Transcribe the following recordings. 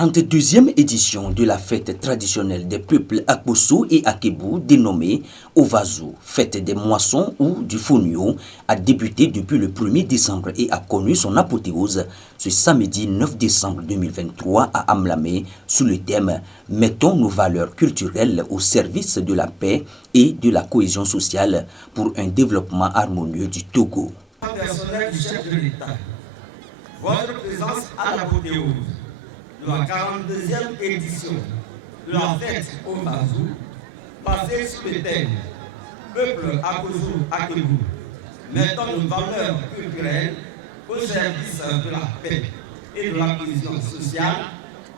42e édition de la fête traditionnelle des peuples Akposso et Akebou, dénommée Ovazu, fête des moissons ou du fonio, a débuté depuis le 1er décembre et a connu son apothéose ce samedi 9 décembre 2023 à Amlamé sous le thème « Mettons nos valeurs culturelles au service de la paix et de la cohésion sociale pour un développement harmonieux du Togo ». Personnel du chef de l'État, votre présence à l'apothéose de la 42e édition de la fête Ovazu, placée sous le thème Peuple Akposso Akebou, mettons nos valeurs culturelles au service de la paix et de la cohésion sociale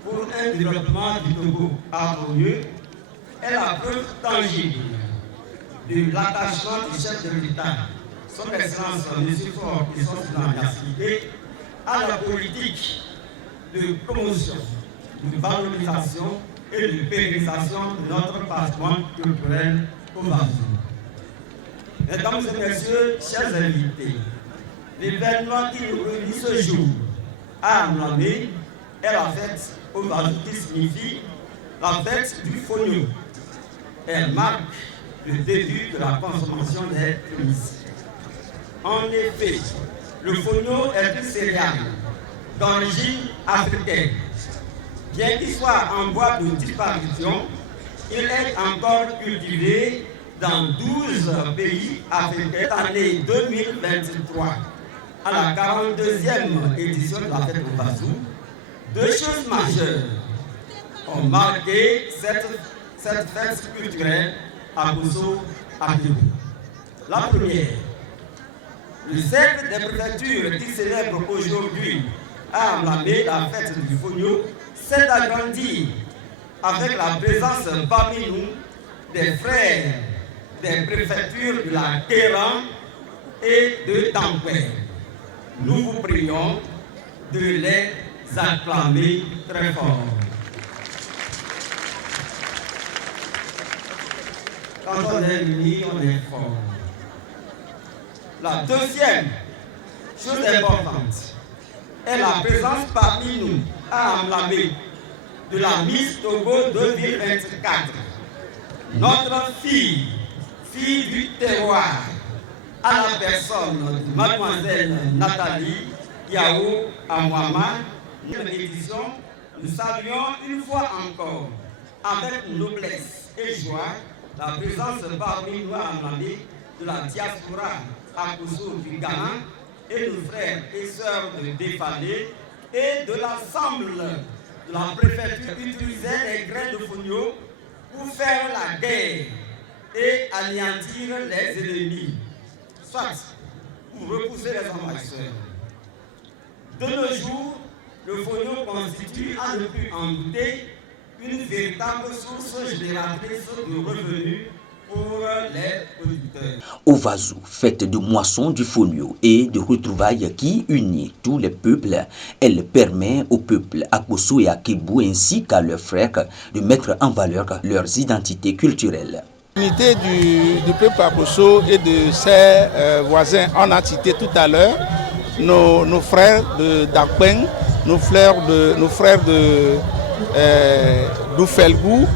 pour un développement du Togo harmonieux, est la preuve tangible de l'attachement du chef de l'État, son Excellence M. Faure et son Excellency, à la politique de promotion, de valorisation et de pérennisation de notre patrimoine culturel Ovazu. Mesdames et messieurs, chers invités, l'événement qui nous réunit ce jour à Amlamé est la fête Ovazu, qui signifie la fête du fonio. Elle marque le début de la consommation des prémices. En effet, le fonio est une céréale d'origine africaine. Bien qu'il soit en voie de disparition, il est encore cultivé dans 12 pays africains. Cette année 2023, à la 42e édition de la fête Ovazu, deux choses majeures ont marqué cette fête culturelle à Akposso Akebou. La première, le cercle des préfectures qui célèbre aujourd'hui à Amlamé la fête du fonio s'est agrandi avec la présence parmi nous des frères des préfectures de la Kéran et de Tampoué. Nous vous prions de les acclamer très fort. Quand on est unis, on est fort. La deuxième chose importante est la présence parmi nous à Amlamé de la Miss Togo 2024. Notre fille du terroir, à la personne de mademoiselle Nathalie Yao Amwama. Notre édition, nous saluons une fois encore avec noblesse et joie la présence parmi nous à Amlamé de la diaspora Akposso du Ghana et nos frères et sœurs de Défalé et de l'ensemble de la préfecture qui utilisait les grains de fonio pour faire la guerre et anéantir les ennemis, soit pour repousser les envahisseurs. De nos jours, le fonio constitue, à ne plus en douter, une véritable source génératrice de revenus pour les producteurs. Ovazu, fête de moisson du fonio et de retrouvailles qui unit tous les peuples. Elle permet aux peuples Akposso et Akebou ainsi qu'à leurs frères de mettre en valeur leurs identités culturelles. L'unité du peuple Akposso et de ses voisins, on a cité tout à l'heure nos frères d'Akpeng, nos frères de d'Oufelgou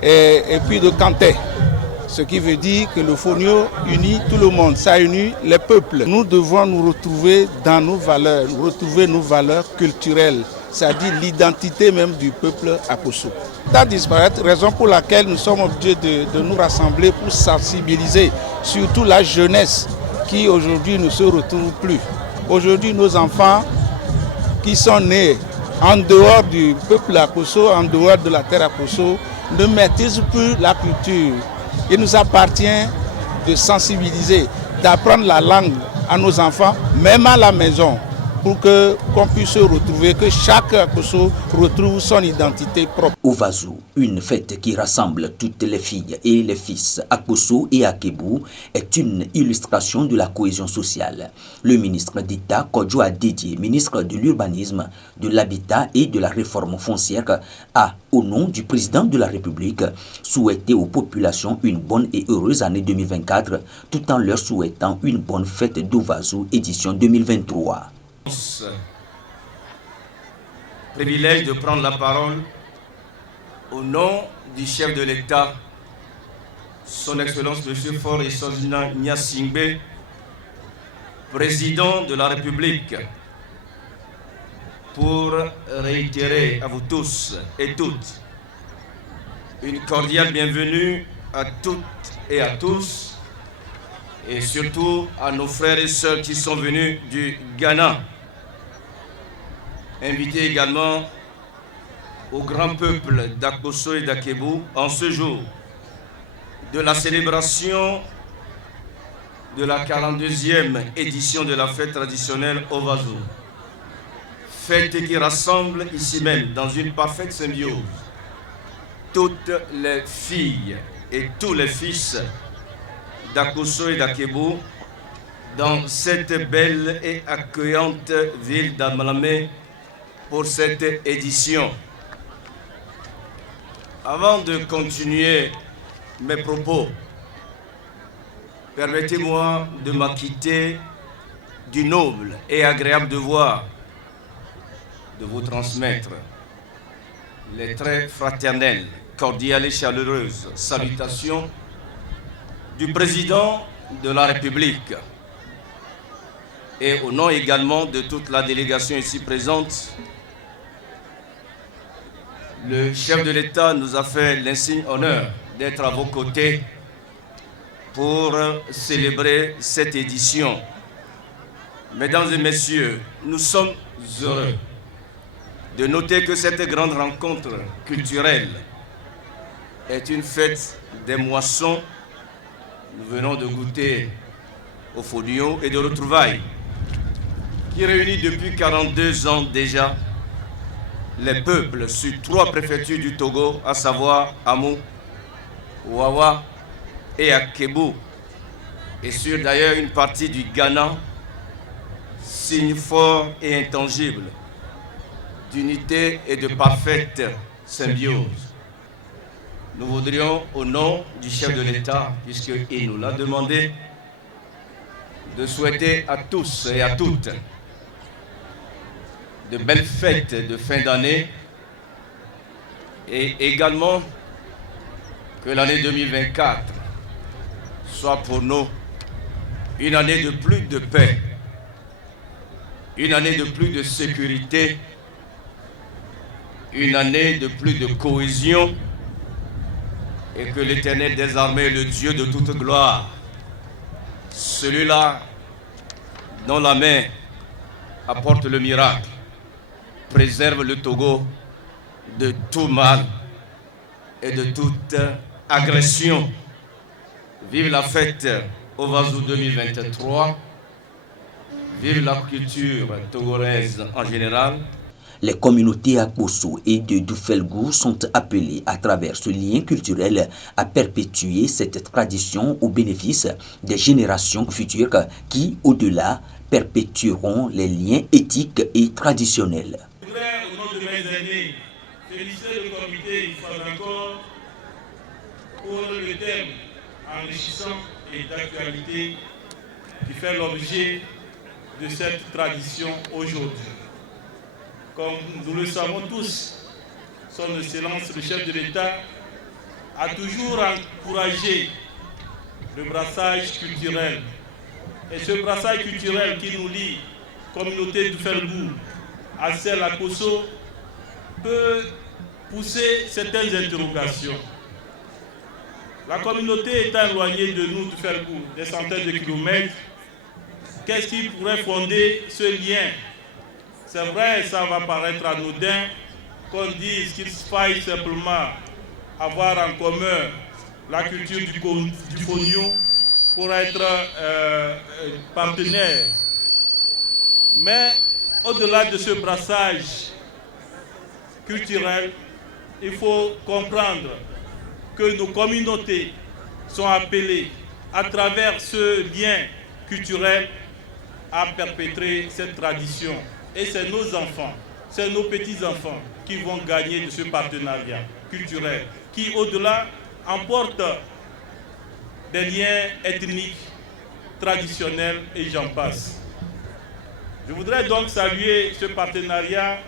et puis de Kanté. Ce qui veut dire que le fonio unit tout le monde, ça unit les peuples. Nous devons nous retrouver dans nos valeurs, retrouver nos valeurs culturelles, c'est-à-dire l'identité même du peuple Akposso. Ça disparaît, raison pour laquelle nous sommes obligés de nous rassembler pour sensibiliser, surtout la jeunesse qui aujourd'hui ne se retrouve plus. Aujourd'hui, nos enfants qui sont nés en dehors du peuple Akposso, en dehors de la terre Akposso, ne maîtrisent plus la culture. Il nous appartient de sensibiliser, d'apprendre la langue à nos enfants, même à la maison, pour qu'on puisse se retrouver, que chaque Akposso retrouve son identité propre. Ovazu, une fête qui rassemble toutes les filles et les fils Akposso et Akebou, est une illustration de la cohésion sociale. Le ministre d'État Kodjo Adédié, ministre de l'Urbanisme, de l'Habitat et de la Réforme foncière, a, au nom du président de la République, souhaité aux populations une bonne et heureuse année 2024, tout en leur souhaitant une bonne fête d'Ovazu édition 2023. privilège de prendre la parole au nom du chef de l'État, Son Excellence M. Faure Eswazina Gnassingbé, président de la République, pour réitérer à vous tous et toutes une cordiale bienvenue à toutes et à tous, et surtout à nos frères et sœurs qui sont venus du Ghana. Invité également au grand peuple d'Akosso et d'Akebou en ce jour de la célébration de la 42e édition de la fête traditionnelle Ovazo. Fête qui rassemble ici même, dans une parfaite symbiose, toutes les filles et tous les fils d'Akosso et d'Akebou dans cette belle et accueillante ville d'Amalamé pour cette édition. Avant de continuer mes propos, permettez-moi de m'acquitter du noble et agréable devoir de vous transmettre les très fraternelles, cordiales et chaleureuses salutations du président de la République et au nom également de toute la délégation ici présente. Le chef de l'État nous a fait l'insigne honneur d'être à vos côtés pour célébrer cette édition. Mesdames et messieurs, nous sommes heureux de noter que cette grande rencontre culturelle est une fête des moissons. Nous venons de goûter au Fonio et de retrouvailles qui réunit depuis 42 ans déjà les peuples sur 3 préfectures du Togo, à savoir Amou, Wawa et Akebou, et sur d'ailleurs une partie du Ghana, signe fort et intangible d'unité et de parfaite symbiose. Nous voudrions, au nom du chef de l'État, puisqu'il nous l'a demandé, de souhaiter à tous et à toutes de belles fêtes de fin d'année et également que l'année 2024 soit pour nous une année de plus de paix, une année de plus de sécurité, une année de plus de cohésion, et que l'Éternel des armées, le Dieu de toute gloire, celui-là dont la main apporte le miracle, préserve le Togo de tout mal et de toute agression. Vive la fête Ovazo 2023, vive la culture togolaise en général. Les communautés Akbosso et de Doufelgou sont appelées à travers ce lien culturel à perpétuer cette tradition au bénéfice des générations futures qui, au-delà, perpétueront les liens éthiques et traditionnels. Je voudrais, au nom de mes aînés, féliciter le comité une fois encore pour le thème enrichissant et d'actualité qui fait l'objet de cette tradition aujourd'hui. Comme nous le savons tous, son Excellence, le chef de l'État, a toujours encouragé le brassage culturel. Et ce brassage culturel qui nous lie, communauté du Fergou, à celle à Kosso, peut pousser certaines interrogations. La communauté étant éloignée de nous, du Fergou, des centaines de kilomètres, qu'est-ce qui pourrait fonder ce lien? C'est vrai, ça va paraître anodin qu'on dise qu'il faille simplement avoir en commun la culture du Fonio pour être partenaire. Mais au-delà de ce brassage culturel, il faut comprendre que nos communautés sont appelées à travers ce lien culturel à perpétrer cette tradition. Et c'est nos enfants, c'est nos petits-enfants qui vont gagner de ce partenariat culturel, qui au-delà emporte des liens ethniques, traditionnels et j'en passe. Je voudrais donc saluer ce partenariat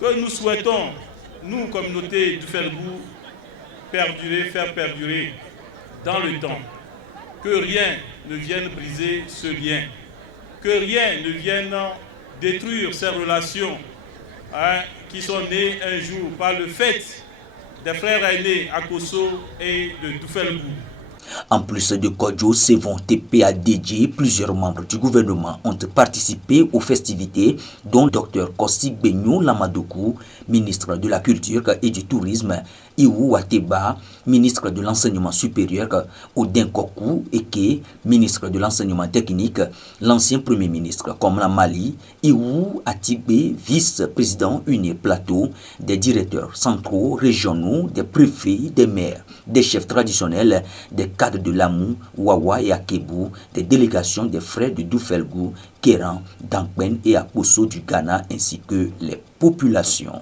que nous souhaitons, nous, communauté du Felgou, faire perdurer dans le temps. Que rien ne vienne briser ce lien, que rien ne vienne détruire ces relations qui sont nées un jour par le fait des frères aînés à Kosso et de Doufelgou. En plus de Kodjo, Sévon TPADJ, plusieurs membres du gouvernement ont participé aux festivités, dont Dr Kossi Benyo Lamadoukou, ministre de la Culture et du Tourisme, Iwu Wateba, ministre de l'Enseignement supérieur, Odin Kokou Eke, ministre de l'Enseignement technique, l'ancien Premier ministre comme la Mali, Iwu Atibé, vice-président Uni Plateau, des directeurs centraux, régionaux, des préfets, des maires, des chefs traditionnels, des cadres de Lamou, Wawa et Akebou, des délégations des frères de Doufelgou, Kéran, Dankben et Akosso du Ghana, ainsi que les populations.